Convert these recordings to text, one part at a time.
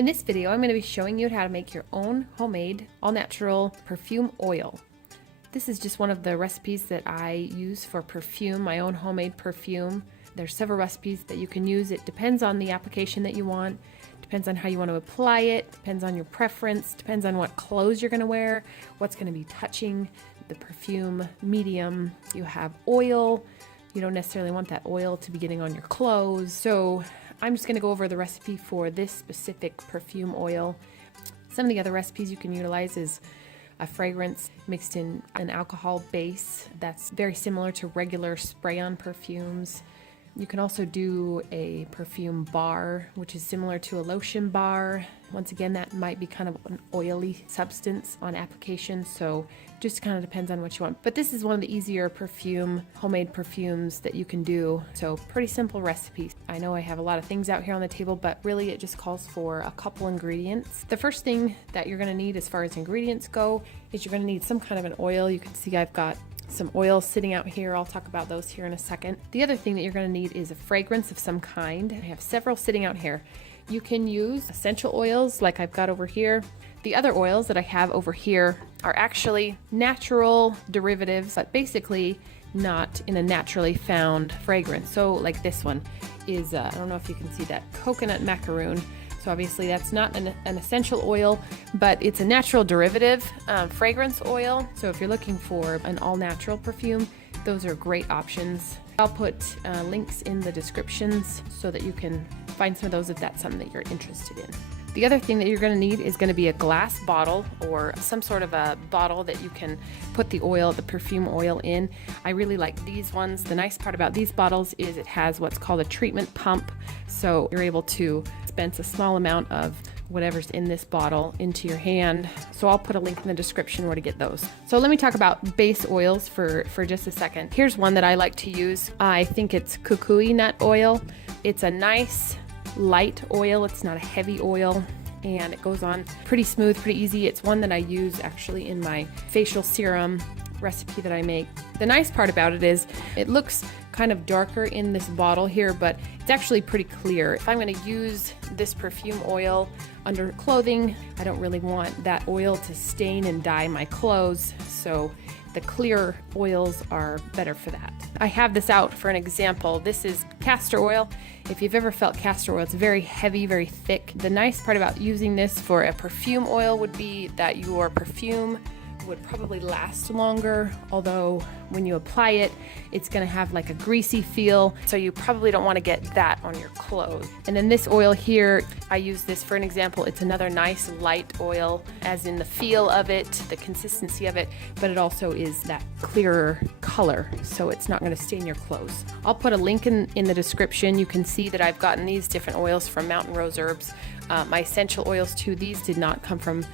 In this video, I'm going to be showing you how to make your own homemade, all-natural perfume oil. This is just one of the recipes that I use for perfume, my own homemade perfume. There's several recipes that you can use. It depends on the application that you want, depends on how you want to apply it, depends on your preference, depends on what clothes you're going to wear, what's going to be touching the perfume medium. You have oil. You don't necessarily want that oil to be getting on your clothes. So I'm just going to go over the recipe for this specific perfume oil. Some of the other recipes you can utilize is a fragrance mixed in an alcohol base that's very similar to regular spray-on perfumes. You can also do a perfume bar, which is similar to a lotion bar. Once again, that might be kind of an oily substance on application, so just kind of depends on what you want. But this is one of the easier homemade perfumes that you can do. So pretty simple recipe. I know I have a lot of things out here on the table, but really it just calls for a couple ingredients. The first thing that you're gonna need as far as ingredients go is you're gonna need some kind of an oil. You can see I've got some oils sitting out here. I'll talk about those here in a second. The other thing that you're going to need is a fragrance of some kind. I have several sitting out here. You can use essential oils like I've got over here. The other oils that I have over here are actually natural derivatives, but basically not in a naturally found fragrance. So like this one is, I don't know if you can see that, coconut macaroon. So obviously that's not an essential oil, but it's a natural derivative fragrance oil. So if you're looking for an all-natural perfume, those are great options. I'll put links in the descriptions so that you can find some of those if that's something that you're interested in. The other thing that you're going to need is going to be a glass bottle or some sort of a bottle that you can put the perfume oil in. I really like these ones. The nice part about these bottles is it has what's called a treatment pump. So you're able to dispense a small amount of whatever's in this bottle into your hand. So I'll put a link in the description where to get those. So let me talk about base oils for just a second. Here's one that I like to use. I think it's kukui nut oil. It's a nice light oil. It's not a heavy oil and it goes on pretty smooth, pretty easy. It's one that I use actually in my facial serum recipe that I make. The nice part about it is it looks kind of darker in this bottle here, but it's actually pretty clear. If I'm going to use this perfume oil under clothing, I don't really want that oil to stain and dye my clothes, so the clear oils are better for that. I have this out for an example. This is castor oil. If you've ever felt castor oil, it's very heavy, very thick. The nice part about using this for a perfume oil would be that your perfume would probably last longer, although when you apply it, it's going to have like a greasy feel, so you probably don't want to get that on your clothes. And then this oil here, I use this for an example. It's another nice light oil, as in the feel of it, the consistency of it, but it also is that clearer color, so it's not going to stain your clothes. I'll put a link in the description. You can see that I've gotten these different oils from Mountain Rose Herbs. My essential oils too, these did not come from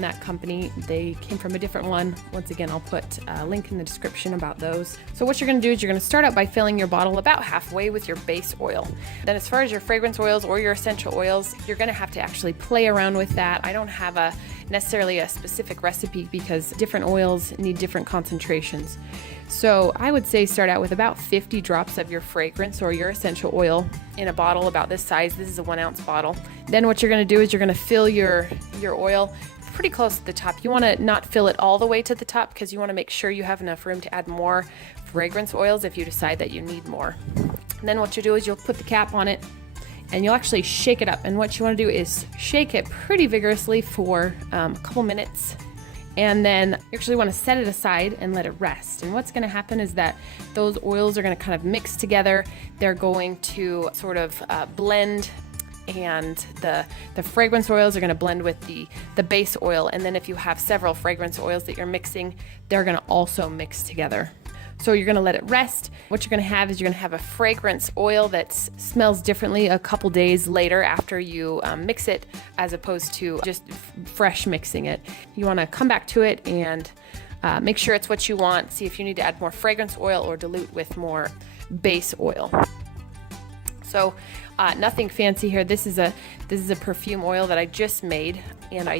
that company. They came from a different one. Once again, I'll put a link in the description about those. So what you're going to do is you're going to start out by filling your bottle about halfway with your base oil. Then as far as your fragrance oils or your essential oils, you're going to have to actually play around with that. I don't have necessarily a specific recipe because different oils need different concentrations. So I would say start out with about 50 drops of your fragrance or your essential oil in a bottle about this size. This is a 1 ounce bottle. Then what you're going to do is you're going to fill your oil pretty close to the top. You want to not fill it all the way to the top because you want to make sure you have enough room to add more fragrance oils if you decide that you need more. And then what you do is you'll put the cap on it and you'll actually shake it up. And what you want to do is shake it pretty vigorously for a couple minutes. And then you actually want to set it aside and let it rest. And what's going to happen is that those oils are going to kind of mix together. They're going to sort of blend, and the fragrance oils are going to blend with the base oil. And then if you have several fragrance oils that you're mixing, they're going to also mix together. So you're going to let it rest. What you're going to have is you're going to have a fragrance oil that smells differently a couple days later after you mix it, as opposed to just fresh mixing it. You want to come back to it and make sure it's what you want. See if you need to add more fragrance oil or dilute with more base oil. So nothing fancy here. This is a perfume oil that I just made, and I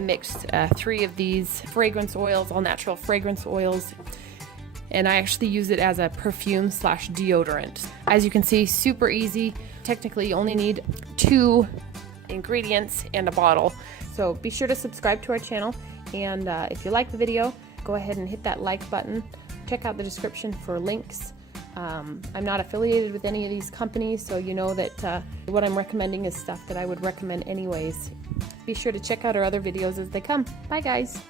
mixed 3 of these fragrance oils, all natural fragrance oils, and I actually use it as a perfume / deodorant. As you can see, super easy. Technically, you only need 2 ingredients and a bottle. So be sure to subscribe to our channel, and if you like the video, go ahead and hit that like button. Check out the description for links. I'm not affiliated with any of these companies, so you know that what I'm recommending is stuff that I would recommend anyways. Be sure to check out our other videos as they come. Bye guys!